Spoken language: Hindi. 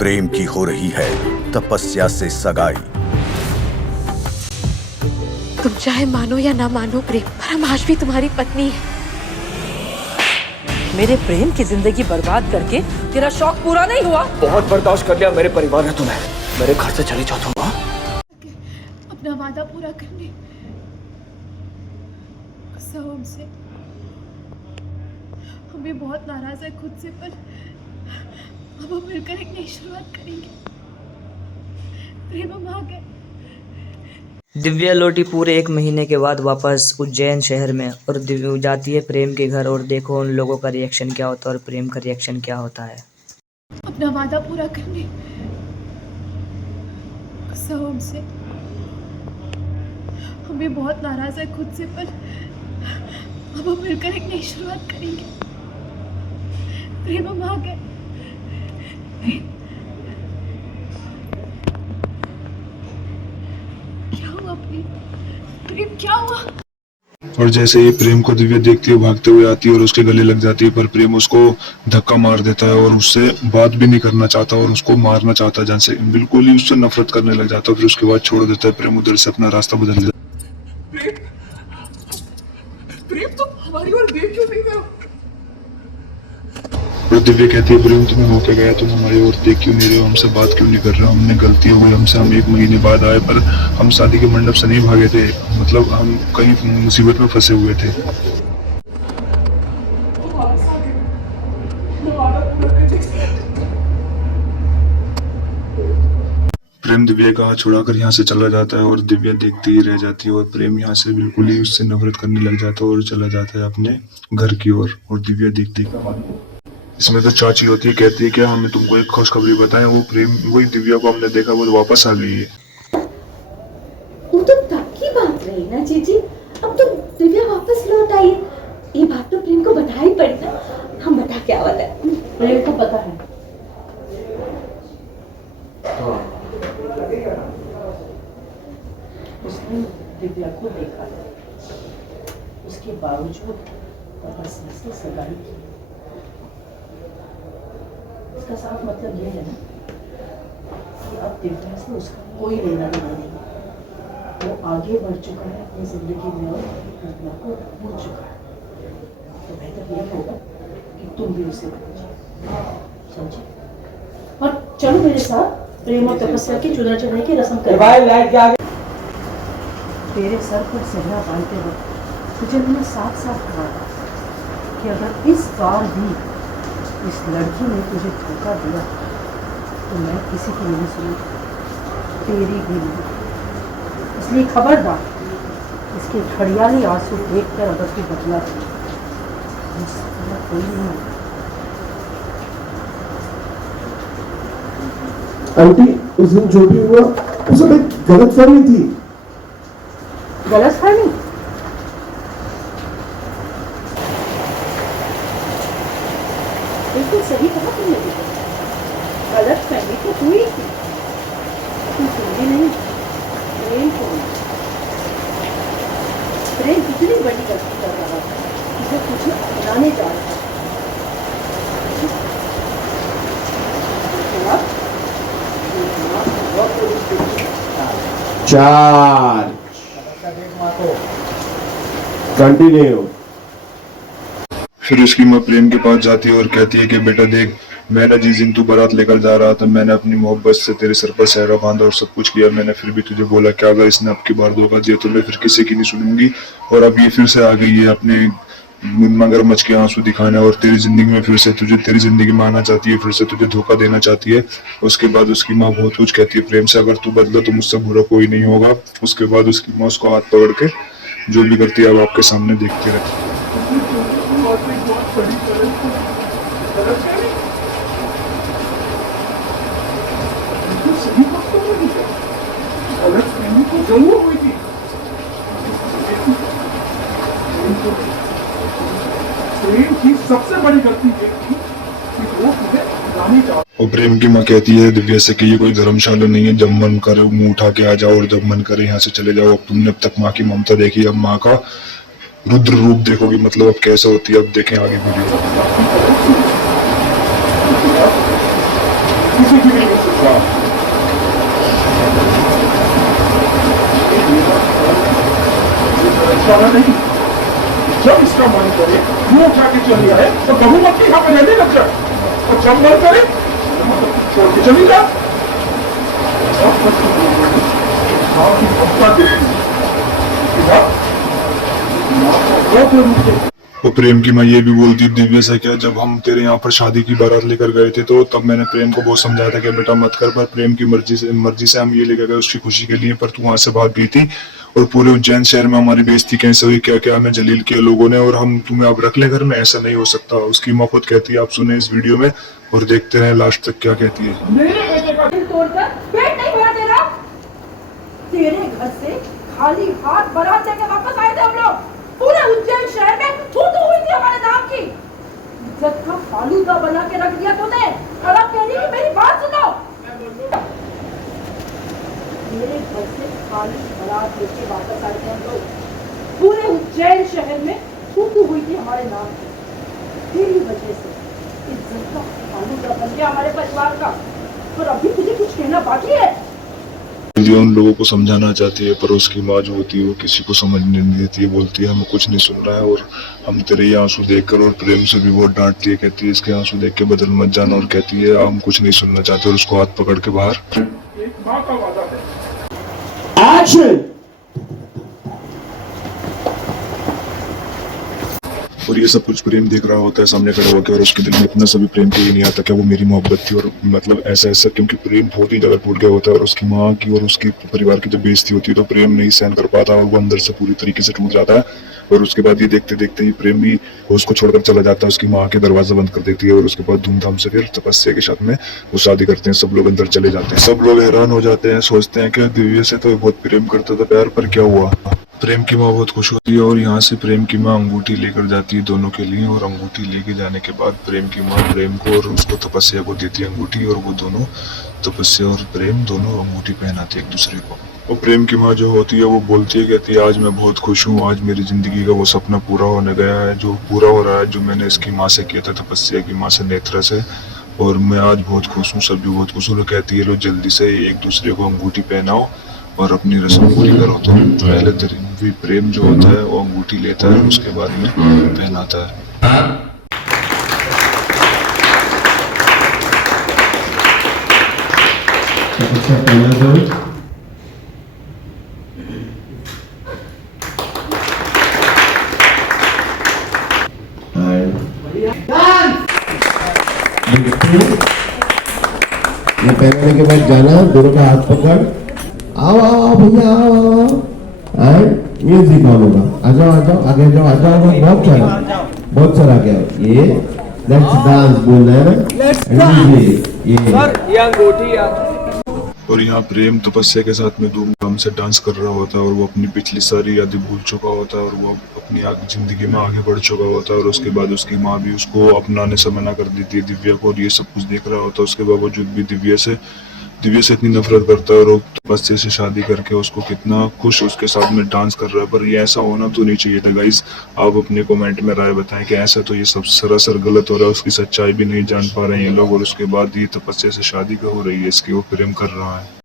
प्रेम की हो रही है तपस्या से सगाई। तुम चाहे मानो या ना मानो प्रेम, पर हम आज भी तुम्हारी पत्नी है। मेरे प्रेम की जिंदगी बर्बाद करके तेरा शौक पूरा नहीं हुआ। बहुत बर्दाश्त कर लिया मेरे परिवार ने तुम्हें। मेरे घर से चली जाओ तुम। अपना वादा पूरा करने गुस्सा हो हमसे। हम भी बहुत नाराज है खुद से, पर अब हम मिलकर एक नई शुरुआत करेंगे। प्रेम हम आ गए। दिव्या लौटी पूरे 1 महीने के बाद वापस उज्जैन शहर में और दिव्या जाती है प्रेम के घर और देखो उन लोगों का रिएक्शन क्या होता है और प्रेम का रिएक्शन क्या होता है। अपना वादा पूरा करने गुस्सा हो हमसे। हम भी बहुत नाराज है खुद से, पर अब हम मिलकर एक नई शुरुआत करेंगे। प्रेम हम आ गए। क्या हुआ प्रेम? प्रेम क्या हुआ? और जैसे ही प्रेम को दिव्या देखती है भागते हुए आती है और उसके गले लग जाती है, पर प्रेम उसको धक्का मार देता है और उससे बात भी नहीं करना चाहता और उसको मारना चाहता है, जैसे बिल्कुल ही उससे नफरत करने लग जाता है। फिर उसके बाद छोड़ देता है। प्रेम उधर से अपना रास्ता बदल देता है। प्रेम तुम हमारी ओर देख क्यों नहीं रहे हो? और दिव्या कहती है प्रेम तुम्हें होके गया, तुम हमारी ओर देख क्यों नहीं रहे हो, हमसे बात क्यों नहीं कर रहे हो, हमने गलती हो गई हमसे, हम 1 महीने बाद आए पर हम शादी के मंडप से नहीं भागे थे, मतलब हम कहीं मुसीबत में फंसे हुए थे। प्रेम दिव्या का हाथ छुड़ाकर यहाँ से चला जाता है और दिव्या देखती ही रह जाती है और प्रेम यहाँ से बिल्कुल ही उससे नफरत करने लग जाता है और चला जाता है अपने घर की ओर। और दिव्या देखती है इसमें तो चाची होती है, कहती है क्या हमें तुमको एक खुशखबरी बताएं, वो प्रेम वही दिव्या को हमने देखा वो वापस आ गई है। वो तो तब की बात रही ना जीजी, अब तो दिव्या वापस लौट आई। ये बात तो प्रेम को बता ही पड़ी ना। हम बता क्या वाला है? प्रेम को पता है। उसने दिव्या को देखा, उसके बावजूद तपस्या से सगाई की। इसका साफ मतलब ये है ना कि अब दिव्या से उसका कोई लेना देना नहीं। वो आगे बढ़ चुका है अपनी जिंदगी में और दिव्या को भूल चुका है। तो बेहतर यह होगा कि तुम भी उसे समझे और चलो मेरे साथ प्रेम और तपस्या की चुना चढ़ाई की रस्म करें। तेरे सर पर सेहरा बांधते वक्त तुझे मैंने साथ साथ कहा था कि अगर इस बार भी इस लड़की ने तुझे धोखा दिया तो मैं किसी की नहीं सुनी, तेरी भी नहीं। इसलिए खबरदार, इसके घड़ियाली आंसू देखकर अगर तू बदला तो कोई नहीं। आंटी उस दिन जो भी हुआ वो सब एक गलतफहमी थी। गलतफहमी? बिल्कुल सही कहा तुमने। गलतफहमी तो हुई थी, तुम सुनी नहीं। प्रेम को प्रेम कितनी बड़ी गलती कर रहा था कि वो तुझे अपनाने जा रहा था। चार कंटिन्यू। फिर उसकी माँ प्रेम के पास जाती है और कहती है कि बेटा देख, मैं ना जिस दिन तू बारात लेकर जा रहा था मैंने अपनी मोहब्बत से तेरे सर पर सेहरा बांधा और सब कुछ किया मैंने, फिर भी तुझे बोला कि अगर इसने अब की बार धोखा दिया तो मैं फिर किसी की नहीं सुनूंगी। और अब ये फिर से आ गई है अपने मगरमच्छ के आंसू दिखाने और तेरी जिंदगी में फिर से तुझे तेरी जिंदगी में आना चाहती है, फिर से तुझे धोखा देना चाहती है। उसके बाद उसकी माँ बहुत कुछ कहती है प्रेम से, अगर तू बदला तो मुझसे बुरा कोई नहीं होगा। उसके बाद उसकी माँ उसको हाथ पकड़ के जो भी करती है अब आपके सामने देखते रहती है। सबसे बड़ी गलती ये थी कि वो तुझे गाने जा। और प्रेम की माँ कहती है दिव्या से कि ये कोई धर्मशाला नहीं है, जब मन करे मुंह उठा के आ जाओ और जब मन करे यहाँ से चले जाओ। अब तुमने अब तक माँ की ममता देखी, अब माँ का रुद्र रूप देखोगी, मतलब अब कैसे होती है अब देखें आगे वीडियो। नहीं, जब इसका मन करे वो उठा के चली आए तो बहुमत यहाँ पे रहने लग जाए, और जब मन करे छोड़ के चली जाए। वो प्रेम की माँ ये भी बोलती दिव्या से क्या, जब हम तेरे यहाँ पर शादी की बारात लेकर गए थे तो तब मैंने प्रेम को बहुत समझाया था कि बेटा मत कर, पर प्रेम की मर्जी से हम ये लेकर गए उसकी खुशी के लिए, पर तू वहां से भाग गई थी और पूरे उज्जैन शहर में हमारी बेइज्जती कैसे हुई, क्या क्या हमें जलील किया लोगों ने, और हम तुम्हें अब रख ले घर में, ऐसा नहीं हो सकता। उसकी माँ खुद कहती है, आप सुने इस वीडियो में और देखते रहे लास्ट तक क्या कहती है। मेरे बेटे का दिल तोड़कर पेट नहीं भरा तेरा। तेरे घर से खाली हाथ बारात लेके वापस आए थे हम लोग। पूरे उज्जैन शहर में थू थू हुई थी हमारे नाम की। इज्जत का फालूदा बना के रख दिया तूने। और अब कह रही कि मेरी बात सुनो। मेरे घर से खाली बारात लेके वापस आए थे हम लोग। पूरे उज्जैन शहर में थू थू हुई थी हमारे नाम की। तेरी वजह से इज्जत का फालूदा बन गया हमारे परिवार का। और अभी तुझे कुछ कहना बाकी है? ये उन लोगों को समझाना चाहती है, पर उसकी माँ जो होती है वो किसी को समझने नहीं देती है, बोलती है हमें कुछ नहीं सुन रहा है, और हम तेरे ये आंसू देखकर, और प्रेम से भी बहुत डांटती है, कहती है इसके आंसू देख के बदल मत जाना, और कहती है हम कुछ नहीं सुनना चाहते, और उसको हाथ पकड़ के बाहर। एक माँ का वादा है। एक्शन। और ये सब कुछ प्रेम देख रहा होता है सामने खड़ा होकर, और उसके दिल में इतना सभी प्रेम के लिए नहीं आता क्या वो मेरी मोहब्बत थी, और मतलब ऐसा क्योंकि प्रेम बहुत ही जगह टूट गया होता है, और उसकी माँ की और उसकी परिवार की जब बेइज्जती होती है तो प्रेम नहीं सहन कर पाता और वो अंदर से पूरी तरीके से टूट जाता है। और उसके बाद ये देखते देखते ही प्रेम भी उसको छोड़कर चला जाता है, उसकी माँ के दरवाजा बंद कर देती है, और उसके बाद धूमधाम से फिर तपस्या के साथ में वो शादी करते हैं। सब लोग अंदर चले जाते हैं, सब लोग हैरान हो जाते हैं, सोचते हैं कि दिव्या से तो बहुत प्रेम करता था प्यार, पर क्या हुआ। प्रेम की माँ बहुत खुश होती है और यहाँ से प्रेम की माँ अंगूठी लेकर जाती है दोनों के लिए, और अंगूठी लेके जाने के बाद प्रेम की माँ प्रेम को और उसको तपस्या को देती है अंगूठी, और वो दोनों तपस्या और प्रेम दोनों अंगूठी पहनाते हैं एक दूसरे को। और प्रेम की माँ जो होती है वो बोलती है, कहती है आज मैं बहुत खुश हूँ, आज मेरी जिंदगी का वो सपना पूरा होने गया है, जो पूरा हो रहा है जो मैंने इसकी माँ से किया था, तपस्या की माँ से, नेत्रा से, और मैं आज बहुत खुश हूँ, सब भी बहुत खुश हूँ। कहती है लो जल्दी से एक दूसरे को अंगूठी पहनाओ और अपनी रस्म पूरी करो। तो पहले भी प्रेम जो होता है वो अंगूठी लेता है, उसके बाद में पहनाता है। ये पहनने के बाद जाना, दोनों का हाथ पकड़, आओ आओ आओ भैया आओ, एंड म्यूजिक ऑन होगा, आ जाओ आगे जाओ, आ जाओ, बहुत सारा क्या ये लेट्स डांस बोलना है ना, ये अंगूठी यार। और यहाँ प्रेम तपस्या के साथ में धूमधाम से डांस कर रहा होता है, और वो अपनी पिछली सारी यादें भूल चुका होता है, और वो अपनी जिंदगी में आगे बढ़ चुका होता है, और उसके बाद उसकी माँ भी उसको अपनाने से मना कर देती है दिव्या को, और ये सब कुछ देख रहा होता है। उसके बावजूद भी दिव्या से इतनी नफरत करता है, और वो तपस्या से शादी करके उसको कितना खुश उसके साथ में डांस कर रहा है। पर ये ऐसा होना तो नहीं चाहिए था गाइस। आप अपने कमेंट में राय बताएं कि ऐसा तो ये सब सरासर गलत हो रहा है, उसकी सच्चाई भी नहीं जान पा रहे हैं ये लोग, और उसके बाद ये तपस्या से शादी हो रही है इसकी, वो प्रेम कर रहा है।